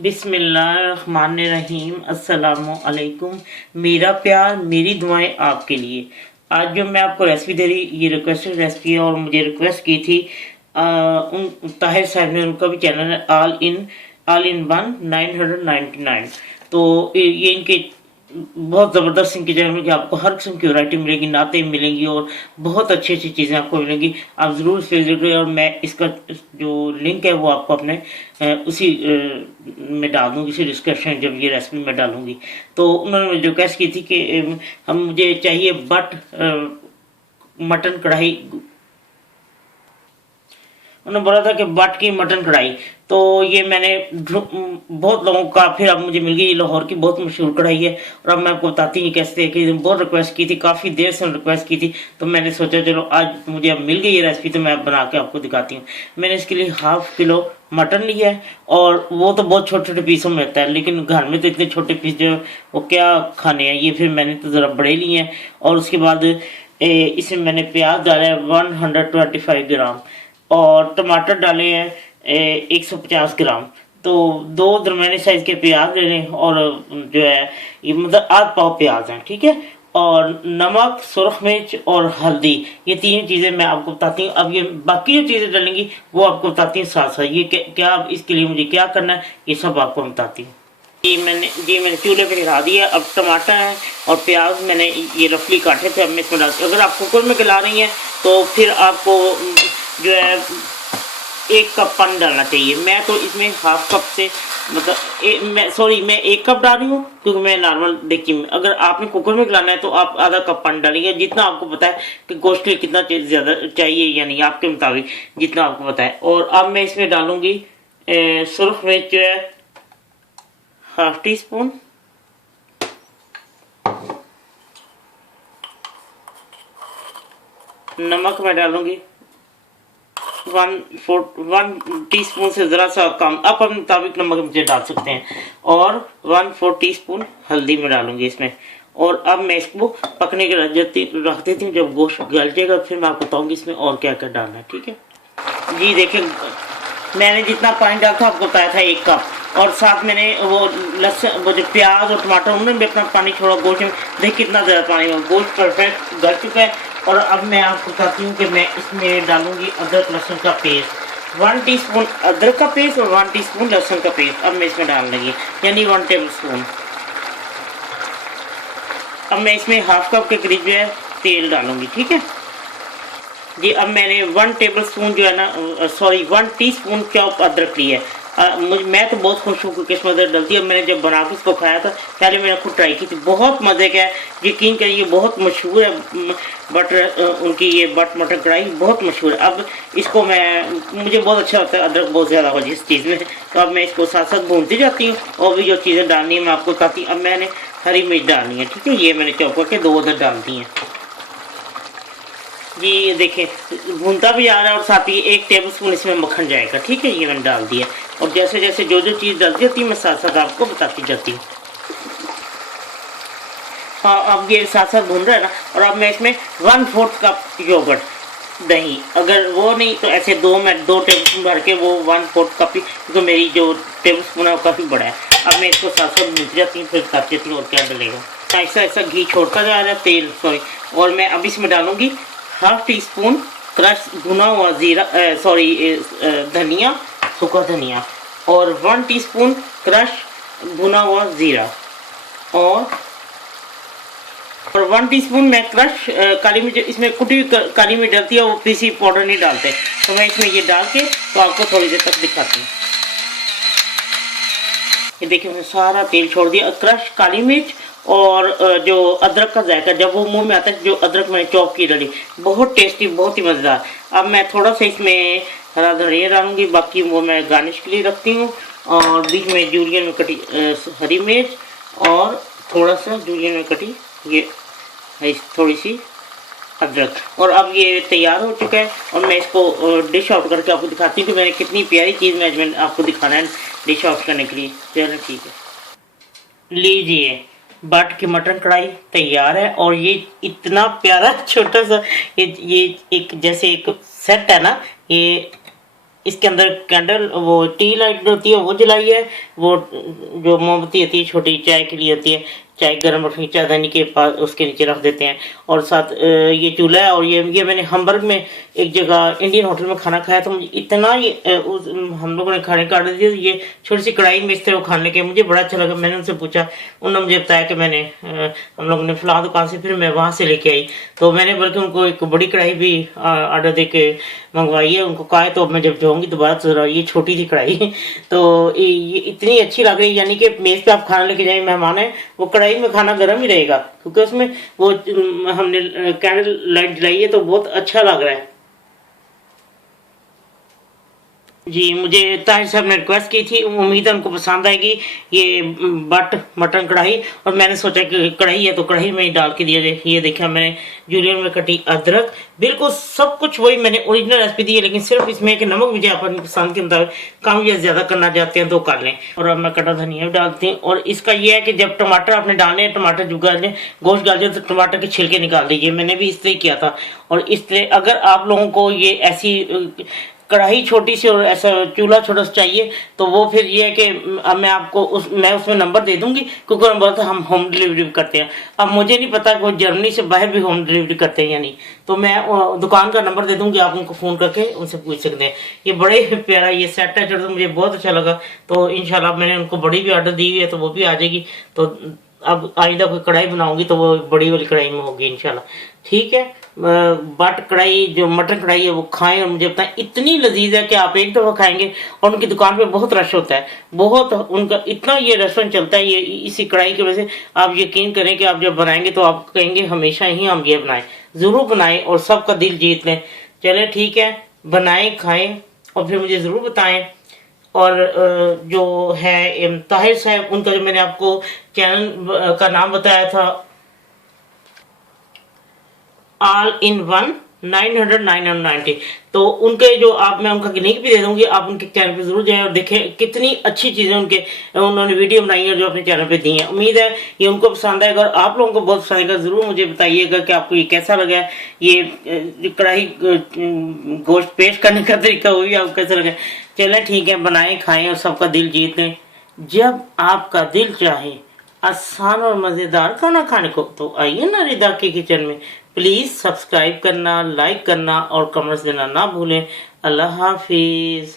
बिस्मिल्लाहिर्रहमानिर्रहीम। अस्सलामु अलैकुम। मेरा प्यार मेरी दुआएं आपके लिए। आज जो मैं आपको रेसिपी दे रही, ये रिक्वेस्टेड रेसिपी है और मुझे रिक्वेस्ट की थी उन ताहिर साहब ने। उनका भी चैनल है ऑल इन वन 999। तो ये इनके बहुत ज़बरदस्त इनकी जगह में कि आपको हर किस्म की वैरायटी मिलेगी, नाते मिलेंगी और बहुत अच्छी अच्छी चीज़ें आपको मिलेंगी। आप ज़रूर इस विजिट करें और मैं इसका जो लिंक है वो आपको अपने उसी में डाल दूँगी, इसी डिस्क्रिप्शन जब ये रेसिपी मैं डालूँगी। तो उन्होंने मुझे रिक्वेस्ट की थी कि हम मुझे चाहिए मटन कढ़ाई। उन्होंने बोला था कि बट की मटन कढ़ाई। तो ये मैंने बहुत लोगों का, फिर अब मुझे मिल गई। लाहौर की बहुत मशहूर कढ़ाई है और अब मैं आपको बताती हूँ कैसे। कि बहुत रिक्वेस्ट की थी, काफ़ी देर से रिक्वेस्ट की थी, तो मैंने सोचा चलो आज मुझे अब मिल गई ये रेसिपी, तो मैं बना के आपको दिखाती हूँ। मैंने इसके लिए 1/2 किलो मटन लिया है और वो तो बहुत छोटे छोटे पीसों में होता है, लेकिन घर में तो इतने छोटे पीस जो वो क्या खाने हैं। ये फिर मैंने तो ज़रा बड़े लिए हैं। और उसके बाद इसमें मैंने प्याज डाला है 125 ग्राम और टमाटर डाले हैं 150 ग्राम। तो 2 दरमियाने साइज के प्याज ले लें और जो है ये मतलब आध पाव प्याज हैं, ठीक है। और नमक, सुरख मिर्च और हल्दी, ये 3 चीज़ें मैं आपको बताती हूँ। अब ये बाकी जो चीज़ें डालेंगी वो आपको बताती हूँ साथ साथ। ये क्या इसके लिए मुझे क्या करना है ये सब आपको बताती हूँ। मैंने चूल्हे पे चढ़ा दिया। अब टमाटर है और प्याज मैंने ये रफली काटे थे, अब मैं इसमें डालती हूँ। अगर आप कुकर में गला रही हैं तो फिर आपको जो है 1 कप पानी डालना चाहिए। मैं तो इसमें 1/2 कप से मतलब मैं 1 कप डाल रही हूँ क्योंकि मैं नॉर्मल देखी। अगर आपने कुकर में गलाना है तो आप आधा कप पानी डालिए, जितना आपको पता है कि गोश्त के लिए कितना ज़्यादा चाहिए या नहीं, आपके मुताबिक जितना आपको पता है। और अब मैं इसमें डालूंगी सुरख मिर्च जो है 1/2 टीस्पून, नमक मैं डालूंगी 1 टीस्पून से ज़रा सा कम, आप अपने मुताबिक नमक मुझे डाल सकते हैं। और 1/4 टीस्पून हल्दी में डालूंगी इसमें। और अब मैं इसको पकने के रख देती हूँ। जब गोश्त गल जाएगा फिर मैं आपको बताऊंगी इसमें और क्या क्या डालना है, ठीक है जी। देखिए मैंने जितना पानी डाला था आपको बताया था 1 कप, और साथ मैंने वो लहसुन, वो जो प्याज और टमाटर उन्होंने भी अपना पानी छोड़ा गोश्त में। देखिए कितना ज़्यादा पानी हो, गोश्त परफेक्ट गल चुका है। और अब मैं आपको बताती हूँ कि मैं इसमें डालूंगी अदरक लहसुन का पेस्ट। 1 टीस्पून अदरक का पेस्ट और 1 टीस्पून लहसुन का पेस्ट अब मैं इसमें डालने लगी, यानी 1 टेबल स्पून। अब मैं इसमें 1/2 कप के करीब जो है तेल डालूंगी, ठीक है जी। अब मैंने 1 टेबल स्पून जो है ना 1 टीस्पून चॉप अदरक ली है। मैं तो बहुत खुश हूँ क्योंकि इसमें अदरक डलती है। मैंने जब बना के इसको खाया था, पहले मैंने खुद ट्राई की थी, बहुत मज़े का है। यकीन करिए ये बहुत मशहूर है उनकी ये बट मटन कढ़ाई बहुत मशहूर है। अब इसको मुझे बहुत अच्छा लगता है अदरक बहुत ज़्यादा हो जिस चीज़ में। तो अब मैं इसको साथ साथ भूनती जाती हूँ और भी जो चीज़ें डालनी है मैं आपको बताती हूँ। अब मैंने हरी मिर्च डालनी है, ठीक है। ये मैंने चॉप करके 2 अदर डाल दी हैं जी। ये देखें भूनता भी आ रहा है और साथ ही 1 टेबल स्पून इसमें मक्खन जाएगा, ठीक है। ये मैंने डाल दिया और जैसे जैसे जो जो चीज़ डलती जाती है मैं साथ साथ आपको बताती जाती हूँ। हाँ अब ये साथ साथ भून रहा है ना। और अब मैं इसमें 1/4 कप योगर्ट दही, अगर वो नहीं तो ऐसे 2 टेबल स्पून भर के वो 1/4 कप ही, क्योंकि मेरी जो टेबल स्पून है वो काफ़ी बड़ा है। अब मैं इसको साथ साथ भूनती जाती हूँ, फिर बताती जाती हूँ और क्या डलेगा। ऐसा ऐसा घी छोड़ता जा रहा है, तेल सॉरी। और मैं अब इसमें डालूंगी 1/2 टीस्पून क्रश भुना हुआ धनिया, सूखा धनिया, और 1 टीस्पून क्रश भुना हुआ ज़ीरा, और 1 टीस्पून मैं क्रश काली मिर्च। इसमें कुटी काली मिर्च डलती है, वो पीसी पाउडर नहीं डालते। तो मैं इसमें ये डाल के तो आपको थोड़ी देर तक दिखाती हूँ। ये देखिए मैंने सारा तेल छोड़ दिया। क्रश काली मिर्च और जो अदरक का जायका जब वो मुंह में आता है, जो अदरक मैंने चॉप की डाली, बहुत टेस्टी, बहुत ही मज़ेदार। अब मैं थोड़ा सा इसमें हरा धनिया डालूंगी, बाकी वो मैं गार्निश के लिए रखती हूँ। और बीच में जूलियन में कटी हरी मिर्च और थोड़ा सा जूलियन में कटी ये थोड़ी सी अदरक। और अब ये तैयार हो चुका है और मैं इसको डिश आउट करके आपको दिखाती हूँ कि मैंने कितनी प्यारी चीज़ मैंने आपको दिखाना है डिश आउट करने के लिए। चलो ठीक है, लीजिए बट की मटन कढ़ाई तैयार है। और ये इतना प्यारा छोटा सा ये एक जैसे एक सेट है ना, ये इसके अंदर कैंडल, वो टी लाइट होती है वो जलाई है, वो जो मोमबत्ती होती है छोटी चाय के लिए होती है, चाय गर्म रखनी चायदानी के पास उसके नीचे रख देते हैं। और साथ ये चूल्हा है। और ये मैंने हमबर्ग में एक जगह इंडियन होटल में खाना खाया तो मुझे इतना हम लोगों ने खाने का ऑर्डर दिया, ये छोटी सी कढ़ाई में इस तरह खाने लगे, मुझे बड़ा अच्छा लगा। मैंने उनसे पूछा, उन्होंने मुझे बताया कि मैंने हम लोगों ने फलां दुकान से, फिर मैं वहाँ से लेके आई। तो मैंने बल्कि उनको एक बड़ी कढ़ाई भी ऑर्डर दे के मंगवाई है। उनको कहा है तो मैं जब जाऊँगी दोबारा तो जरा, ये छोटी थी कढ़ाई तो ये इतनी अच्छी लग रही है, यानी कि मेज़ पे आप खाना लेके जाए, मेहमान है, वो कढ़ाई में खाना गर्म ही रहेगा क्योंकि उसमें वो हमने कैंडल लाइट जलाई है तो बहुत अच्छा लग रहा है। जी, मुझे ताहिर साहब ने रिक्वेस्ट की थी, उम्मीद है उनको पसंद आएगी ये बट मटन कढ़ाई। और मैंने सोचा कि कढ़ाई है तो कढ़ाई में ही डाल के दिया जाए। ये देखा मैंने जूलियन में कटी अदरक, बिल्कुल सब कुछ वही मैंने ओरिजिनल रेसिपी दी है, लेकिन सिर्फ इसमें कि नमक मुझे अपनी पसंद के मुताबिक कम या ज्यादा करना चाहते हैं तो कर लें। और अब मैं कटा धनिया भी डालती हूँ। और इसका ये है कि जब टमाटर आपने डालने हैं, टमाटर जब गाल दें, गोश्त गाल दें तो टमाटर के छिलके निकाल दीजिए। मैंने भी इस तरह किया था। और इस तरह अगर आप लोगों को ये ऐसी कढ़ाई छोटी सी और ऐसा चूल्हा छोटा सा चाहिए तो वो फिर ये है कि अब मैं आपको मैं उसमें नंबर दे दूंगी, क्योंकि मैं बोलता हम होम डिलीवरी भी करते हैं। अब मुझे नहीं पता कि वो जर्मनी से बाहर भी होम डिलीवरी करते हैं या नहीं, तो मैं दुकान का नंबर दे दूंगी, आप उनको फ़ोन करके उनसे पूछ सकते हैं। ये बड़े प्यारा ये सेट है जो मुझे बहुत अच्छा लगा। तो इंशाल्लाह मैंने उनको बड़ी भी ऑर्डर दी हुई है तो वो भी आ जाएगी। तो अब आइंदा कोई कढ़ाई बनाऊंगी तो वो बड़ी वाली कढ़ाई में होगी इंशाल्लाह। ठीक है, बट कढ़ाई जो मटन कढ़ाई है वो खाएं और मुझे बताएं, इतनी लजीज है कि आप एक दफ़ा खाएंगे। और उनकी दुकान पे बहुत रश होता है, बहुत उनका इतना ये रेस्टोरेंट चलता है ये इसी कढ़ाई की वजह से। आप यकीन करें कि आप जब बनाएंगे तो आप कहेंगे हमेशा ही हम ये बनाएं, ज़रूर बनाएं और सबका दिल जीत लें। चलें ठीक है, बनाएं खाएं और फिर मुझे ज़रूर बताएं। और जो है ताहिर साहब, उनका जो मैंने आपको चैनल का नाम बताया था, ऑल इन वन 990, तो उनके जो मैं उनका लिंक भी दे दूंगी, आप उनके चैनल पे जरूर जाएं और देखें कितनी अच्छी चीजें उन्होंने वीडियो बनाई है जो अपने चैनल पे दी हैं। उम्मीद है ये उनको पसंद आएगा और आप लोगों को बहुत पसंद आएगा। जरूर मुझे बताइएगा कि आपको ये कैसा लगा, ये कढ़ाई गोश्त पेश करने का तरीका वो भी आपको कैसा लगा। चलें ठीक है, बनाएं खाएं और सबका दिल जीत लें। जब आपका दिल चाहे आसान और मजेदार खाना खाने को, तो आइए ना रिदा के किचन में। प्लीज सब्सक्राइब करना, लाइक करना और कमेंट्स देना ना भूलें। अल्लाह हाफिज।